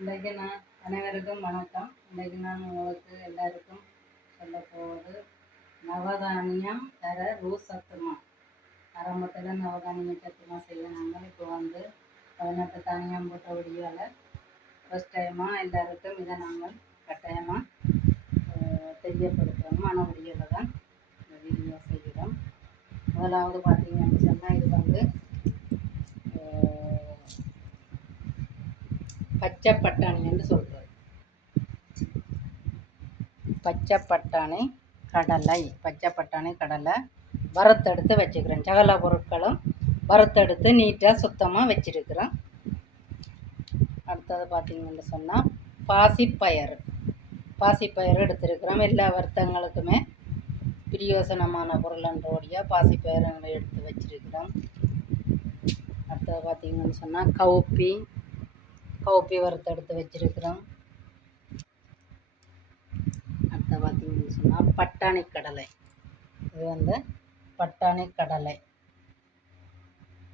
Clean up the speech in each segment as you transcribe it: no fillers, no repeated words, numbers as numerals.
இன்றைக்கு நான் அனைவருக்கும் வணக்கம். இன்றைக்கு நான் உங்களுக்கு எல்லாருக்கும் சொல்ல போவது நவதானியம் தர ரூஸ் சத்துமா. ஆரம்பத்தில் நவதானியம் சத்துமா செய்ய நாங்கள் இப்போ 18 தானியம் போட்ட ஒடியால் ஃபஸ்ட் டைமாக எல்லாருக்கும் இதை நாங்கள் கட்டாயமாக தெரியப்படுத்துகிறோம். மனவடியில் தான் இந்த வீடியோ செய்கிறோம். முதலாவது பார்த்தீங்கன்னு சொன்னால் இது பச்சை பட்டாணி என்று சொல்கிறது. பச்சை பட்டாணி கடலை வறுத்தெடுத்து வச்சுக்கிறேன். சகல பொருட்களும் வறுத்தெடுத்து நீட்டாக சுத்தமாக வச்சிருக்கிறேன். அடுத்தது பார்த்திங்கன்னு சொன்னால் பாசிப்பயிறு எடுத்துருக்கிறோம். எல்லா வருத்தங்களுக்குமே பிரியோசனமான பொருளன்றோடியாக பாசிப்பயிறு எடுத்து வச்சிருக்கிறோம். அடுத்தது பார்த்திங்கன்னு சொன்னால் கவுப்பி வறுத்தெடுத்து வச்சிருக்கிறோம். அடுத்து பார்த்திங்கன்னு சொன்னால் பட்டாணி கடலை. இது பட்டாணி கடலை,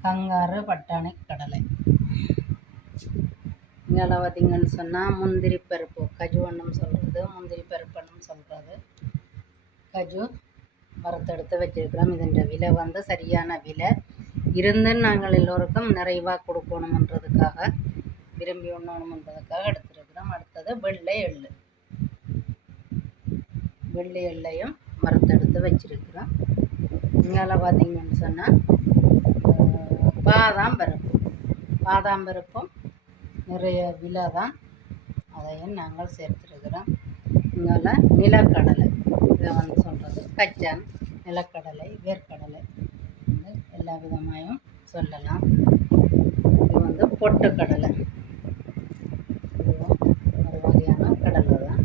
கங்காரு பட்டாணி கடலை. இங்கே பார்த்திங்கன்னு சொன்னால் முந்திரி பருப்பு, கஜுவன்னும் சொல்கிறது, முந்திரி பருப்புன்னு சொல்கிறது. கஜு வறுத்தெடுத்து வச்சிருக்கிறோம். இதன் விலை சரியான விலை இருந்து நாங்கள் எல்லோருக்கும் நிறைவாக கொடுக்கணுமன்றதுக்காக, விரும்பி உண்ணணுமன்றதுக்காக எடுத்துருக்கிறோம். அடுத்தது வெள்ளை எள்ளையும் வறுத்தெடுத்து வச்சிருக்கிறோம். இங்கே பார்த்திங்கன்னு சொன்னால் பாதாம் பருப்பும் நிறைய விலை தான், அதையும் நாங்கள் சேர்த்துருக்கிறோம். இங்கே நிலக்கடலை, இதை சொல்கிறது கச்சான், நிலக்கடலை, வேர்க்கடலை எல்லா விதமாயும் சொல்லலாம். இது பொட்டுக்கடலை, இதுவும் ஒரு வகையான கடலை தான்.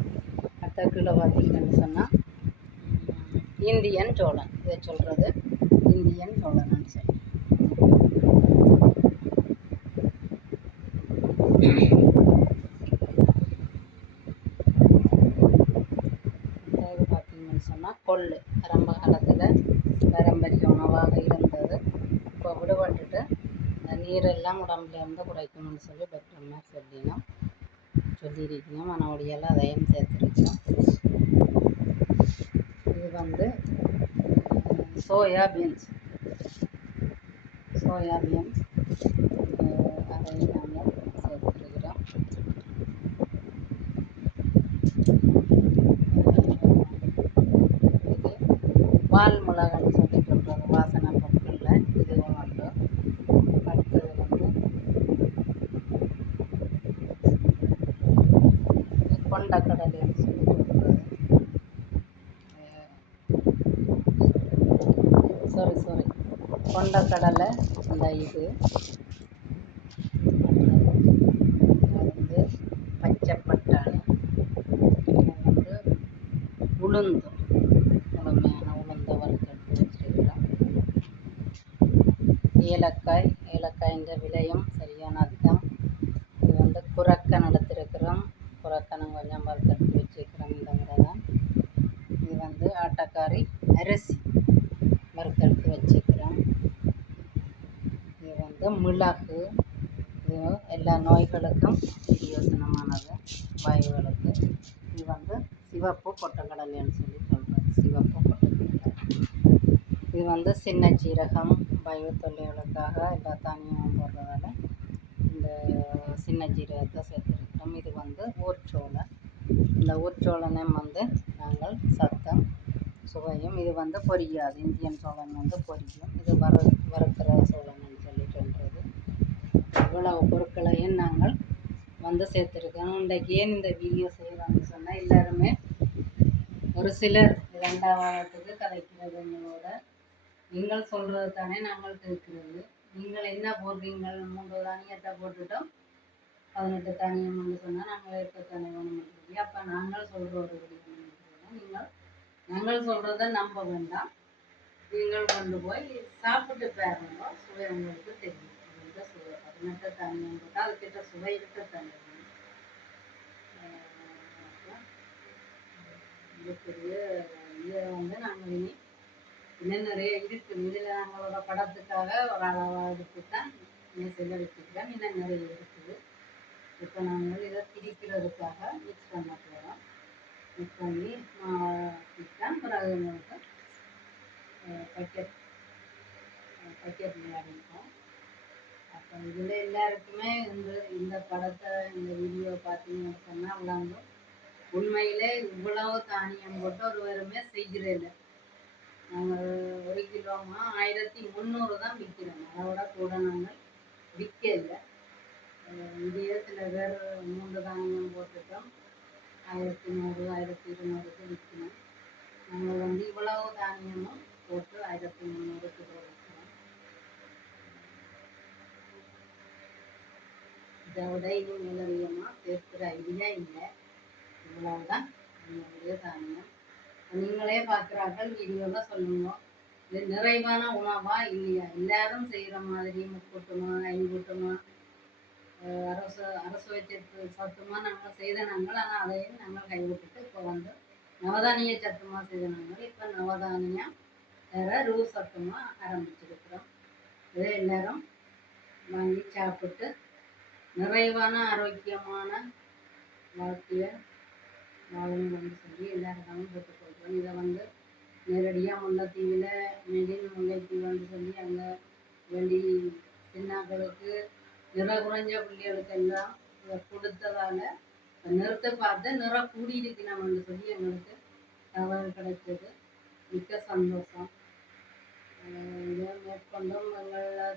அடுத்த கிலோ பார்த்திங்கன்னு சொன்னால் இந்தியன் சோளம், இதை சொல்கிறது இந்தியன் சோளம்னு சொல்லி. அதாவது பார்த்திங்கன்னு சொன்னால் கொள்ளு ஆரம்ப காலத்தில் பாரம்பரிய உணவாக இருந்தது. இப்போ விடுபட்டுட்டு இந்த நீரெல்லாம் உடம்புல இருந்து குறைக்கணும்னு சொல்லி டாக்டர்மார் சொல்லியிருக்கணும். மனவடியால் அதையும் சேர்த்துருக்கோம். இது சோயா பீன்ஸ் அதையும் நாங்கள் சேர்த்துருக்கிறோம். இது வால் மிளகான்னு சொல்லி சொல்கிறது, வாசனை பொருட்களில் இதுவும் உண்டு. அடுத்தது கொண்டக்கடலைன்னு சொல்லி சொல்கிறது, கொண்டக்கடலை. இந்த இது பச்சை பட்டாணி, உளுந்து, முழுமையான உளுந்தை வறுத்தெடுத்து வச்சிருக்கிறோம். ஏலக்காய்ன்ற விலையும் சரியான அதிகம். இது குரக்கன் எடுத்திருக்கிறோம். குரக்கனும் கொஞ்சம் வறுத்தெடுத்து வச்சிருக்கிறோம். இந்த முறை தான். இது ஆட்டக்காரி அரிசி வறுத்தெடுத்து வச்சுக்கிறோம். இது மிளகு, இது எல்லா நோய்களுக்கும் பிரியோசனமானது, வாயுகளுக்கு. இது சிவப்பு பொட்டுக்கடலைன்னு சொல்லி சொல்கிறது, சிவப்பு பொட்டுக்கடலை. இது சின்ன சீரகம், வாயு தொல்லைகளுக்காக எல்லா தானியமும் போடுறதால இந்த சின்ன ஜீரகத்தை சேர்த்துருக்கிறோம். இது ஊர்ச்சோளம். இந்த ஊர்ச்சோளனையும் நாங்கள் சத்தம் சுவையும். இது பொரியாது, இந்தியன் சோளம் பொரியும். இது வறுக்கிற சோளம்னு சொல்லி சொல்கிறது. இவ்வளவு பொருட்களையும் நாங்கள் சேர்த்துருக்கோம். இன்றைக்கு ஏன் இந்த வீடியோ செய்யலாம்னு சொன்னால், எல்லாருமே ஒரு சிலர் இரண்டாவதுக்கு கதைக்கிறதுங்களோட நீங்கள் சொல்கிறது தானே நாங்கள் கேட்கிறது. நீங்கள் என்ன போடுறீங்கள்? 3 தானியத்தை போட்டுட்டோம், 18 தானியம்னு சொன்னால் நாங்கள் எப்பத்தானே வேணும். அப்போ நாங்கள் சொல்கிற ஒரு நாங்கள் சொல்கிறத நம்ப வேண்டாம். நீங்கள் கொண்டு போய் சாப்பிட்டு பாருங்க, சுவை உங்களுக்கு தெரியும். சுவை 18 தானியம் போட்டால் அதுக்கிட்ட சுவை இருக்கத்தானே. இதை நாங்கள் இன்னும் நிறைய இருக்குது. இதில் நாங்களோட படத்துக்காக ஒரு அளவாக எடுத்து தான் மேசையில் வச்சுக்கிறோம். இன்னும் நிறைய இருக்குது. இப்போ நாங்கள் இதை திரிக்கிறதுக்காக மிக்ஸ் பண்ண போகிறோம். மிக்ஸ் பண்ணி விட்டால் பிறகு உங்களுக்கு பக்கெட் பக்கெட்டில் அடிப்போம். அப்போ இதில் எல்லாருக்குமே இந்த படத்தை இந்த வீடியோ பார்த்தீங்கன்னு சொன்னால் விளங்கும். உண்மையிலே இவ்வளவு தானியம் போட்டு ஒருவருமே செய்கிறதில்லை. நாங்கள் 1 கிலோமா 1300 தான் விற்கிறோம். அதோட கூட நாங்கள் விற்கலை. இதையே சில பேர் 3 தானியம் போட்டுட்டோம் 1100 1200க்கு விற்கணும். நாங்கள் இவ்வளவு தானியமும் போட்டு 1300க்கு விற்கிறோம். இதை விட இது நிலவியமாக சேர்க்கிற ஐடியா இல்லை. இவ்வளவுதான் என்னுடைய தானியம். நீங்களே பார்க்குறார்கள் வீடியோவில் சொல்லுங்க, இது நிறைவான உணவா இல்லையா? எல்லாரும் செய்கிற மாதிரி முக்கூட்டுமா ஐங்கூட்டுமா அரசு வச்சிருக்கு சத்துமா நாங்கள் செய்த நாங்கள். ஆனால் அதையும் நாங்கள் கைவிட்டுட்டு இப்போ நவதானிய சத்துமா செய்த நாங்கள். இப்போ நவதானியம் வேற ரூ சத்துமா ஆரம்பிச்சிருக்கிறோம். இதை எல்லாரும் வாங்கி சாப்பிட்டு நிறைவான ஆரோக்கியமான வாழ்க்கையை வாழணும்னு சொல்லி எல்லாருக்காகவும் போட்டுக்கொள்கிறோம். இதை நேரடியாக முல்லைத்தீவில் முல்லைத்தீவுன்னு சொல்லி அங்கே வேண்டி சின்னாக்களுக்கு நிற குறைஞ்ச பிள்ளைகளுக்கெல்லாம் இதை கொடுத்ததால் நிறத்தை பார்த்து நிறம் கூடியிருக்கணும்னு சொல்லி எங்களுக்கு தகவல் கிடைச்சது. மிக்க சந்தோஷம். இதை மேற்கொண்டும் எங்களை